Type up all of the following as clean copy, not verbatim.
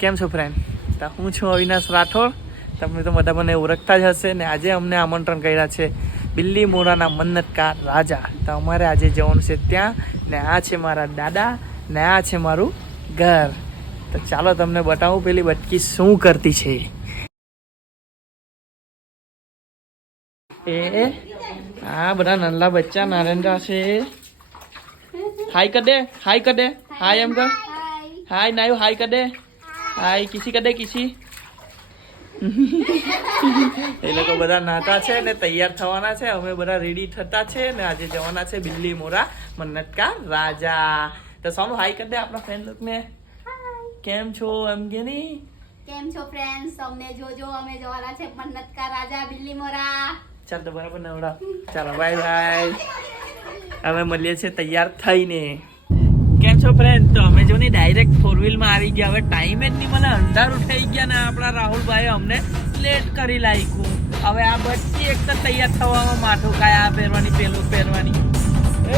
કેમ છો ફ્રેન્ડ? તો હું છું અવિનાશ રાઠોડ. તમે તો બધા મને ઓળખતા જ હશે ને. આજે અમને આમંત્રણ કર્યા છે બિલ્લી મોરાના મન્નતકાર રાજા. તો અમારે આજે જવાનું છે ત્યાં. ને આ છે મારા દાદા ને આ છે મારું ઘર. તો ચાલો તમને બતાવું પેલી બટકી શું કરતી છે. એ આ બધા નલ્લા બચ્ચા નારંગા છે. હાય કર દે, હાય કર દે, હાય એમ કર. હાય નાયુ, હાય કર દે, હાય કિસી કર દે, કિસી. એ લોકો બધા નાતા છે ને તૈયાર થવાના છે. અમે બધા રેડી થતા છે ને આજે જવાના છે બિલ્લી મોરા મન્નતકાર રાજા. તો સોનું હાય કર દે આપણા ફ્રેન્ડ લોકોને. કેમ છો એમ કે નહીં? કેમ છો ફ્રેન્ડ્સ? અમને જોજો, અમે જવાના છે મન્નતકાર રાજા બિલ્લી મોરા. ચાલ તો બરાબર નવડા. ચાલો બાય બાય. અમે મળીએ છીએ તૈયાર થઈને. કેમ છો ફ્રેન્ડ? તો અમે જો ને ડાયરેક્ટ 4 વ્હીલમાં આવી ગયા. હવે ટાઈમ જ નહીં મને, અંધારું થઈ ગયા ને આપણા રાહુલભાઈ અમને લેટ કરી લાગ્યું. હવે આ બધી એક તો તૈયાર થવામાં માથું કાય, આ પહેરવાની પેલું પહેરવાની.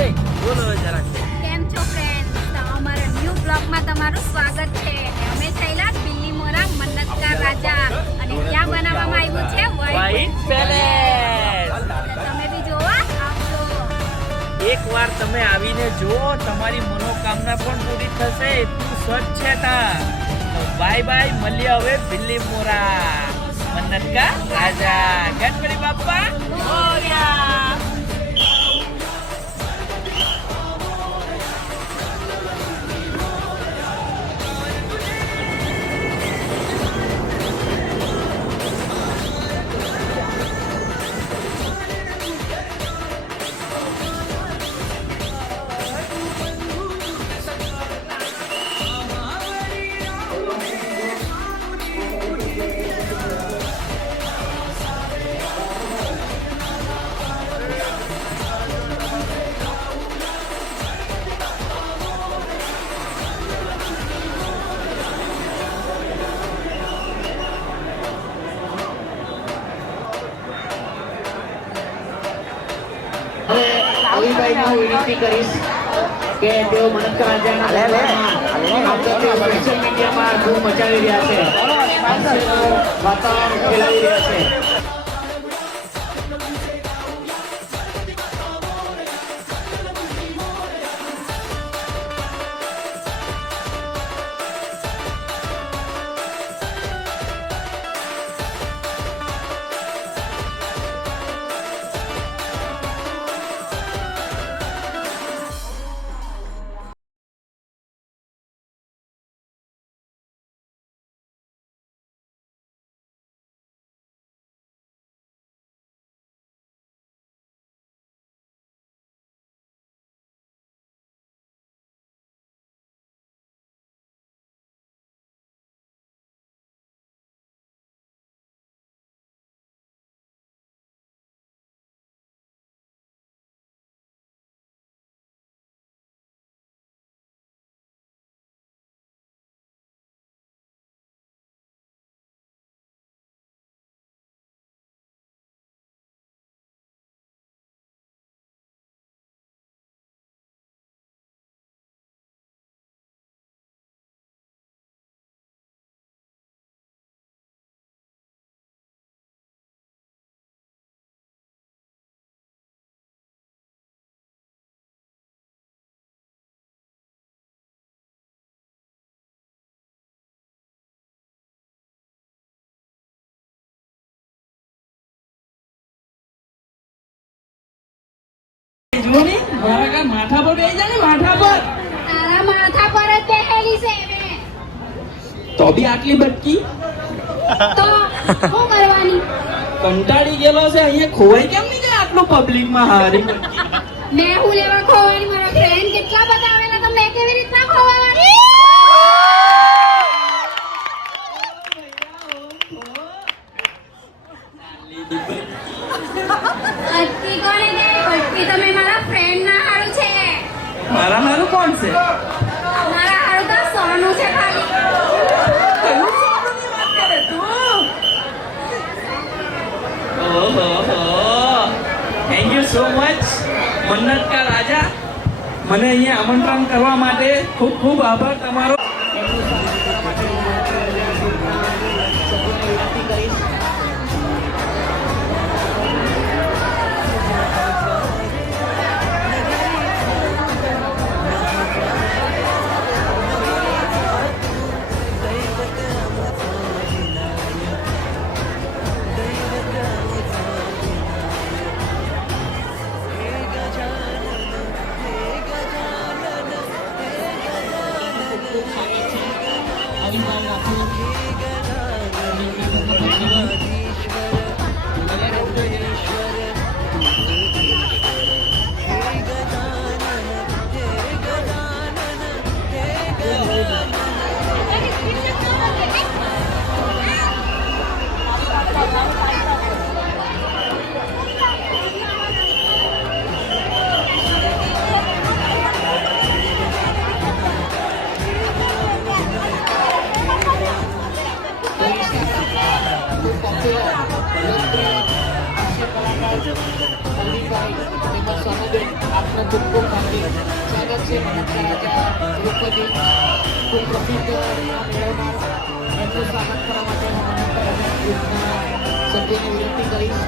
એ બોલો જરા. કેમ છો ફ્રેન્ડ્સ? તો અમારા ન્યૂ બ્લોગમાં તમારું સ્વાગત છે. અમે થયેલા બિલ્લી મોરા મન્નતકાર રાજા અને ત્યાં બનાવવામાં આવ્યું છે વ્હાઈટ પેલેસ. તમે બી જોવા આવજો. એકવાર તમે આવીને જુઓ, તમારી મનોકામના પણ પૂરી થશે. એટલું સ્વચ્છ છે ત્યાં. બાય બાય, મળીએ હવે બિલ્લી મોરા મન્નતકાર રાજા. ગણપતિ બાપ્પા મોરયા. અવિભાઈને વિનંતી કરીશ કે તેઓ મન્નતકાર રાજાના સોશિયલ મીડિયામાં ધૂમ મચાવી રહ્યા છે, વાતાવરણ ફેલાવી રહ્યા છે. માથા પર બેસી જા ને, માથા પર. તારા માથા પર જ બેહેલી છે મેં. તો બી આટલી બટકી તો શું કરવાની? કંટાળી ગયેલો છે. અહીંયા ખોવાઈ કેમ નહીં જાય આટલું પબ્લિકમાં? હારી બટકી. મેં હું લેવા ખોવાની? મારા ફ્રેન્ડ કેટલા બધા આવેલા, તો મેં કેવી રીતના ખોવાની? બટકી કોને દે? બટકી તો મેં મારા ફ્રેન્ડ ના હારું છે. મારા મારું કોણ છે? મારા હારું તો સોનું છે ખાલી. કયું સોનુંની વાત કરે તું? ઓહો, થેન્ક યુ સો મચ મન્નતકાર રાજા. મને અહીંયા આમંત્રણ કરવા માટે ખૂબ ખૂબ આભાર તમારો. હરિભાઈ રાઠોડ આપના ખૂબ ખૂબ હાર્દિક સ્વાગત છે મનસ્કા રાજા દ્રૌપદી ખૂબ પ્રસિદ્ધ મેળવનાર એમનું સ્વાગત કરવા માટે હું મનસ્કા રાજા ગ્રુપના સભ્યોને વિનંતી કરીશ.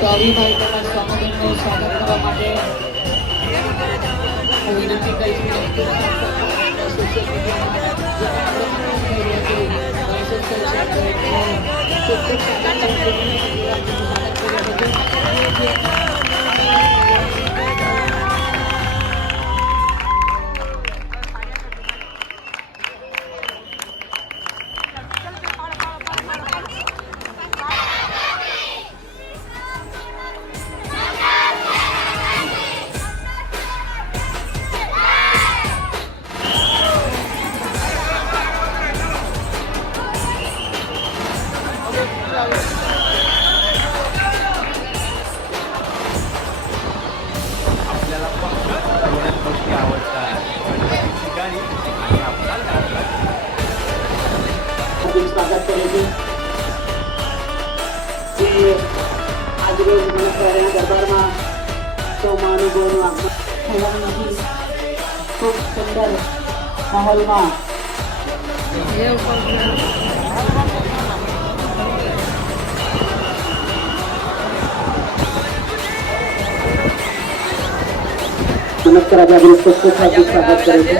તો અવિભાઈ તેમજ સ્વાગતનું સ્વાગત કરવા માટે હું વિનંતી કરીશ કે સોશિયલ મીડિયામાં ખૂબ ખૂબ સ્વાગત છે. સ્વાગત કરે છે જે આજરોજ મનસ્કારના દરબારમાં સૌ મહાનુભાવોનું આગમન થવાનું નથી. ખૂબ સુંદર માહોલમાં મનસ્કા રાજા ગ્રુપ ખૂબ ખૂબ હાર્દિક સ્વાગત કરે છે.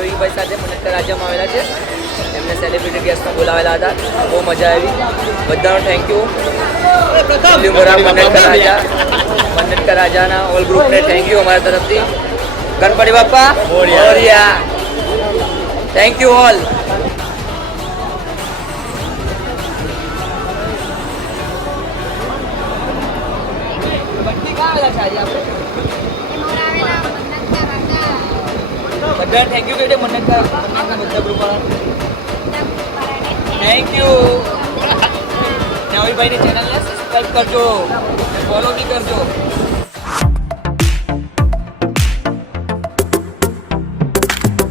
અવિભાઈ સાથે મનસ્કા રાજ્યમાં આવેલા છે. એમને સેલિબ્રિટી ગેસ્ટમાં બોલાવેલા હતા. બહુ મજા આવી. બધાનો થેન્ક યુ. મનસ્કા રાજાના ઓલ ગ્રુપને થેન્ક યુ અમારા તરફથી. Ganpati Bappa Morya. Thank you all. બધા થેન્ક યુ કહી દે મનસ્કા બધા ગ્રુપ થેન્ક યુ. નવીભાઈની ચેનલને સબસ્ક્રાઈબ કરજો, ફોલો બી કરજો.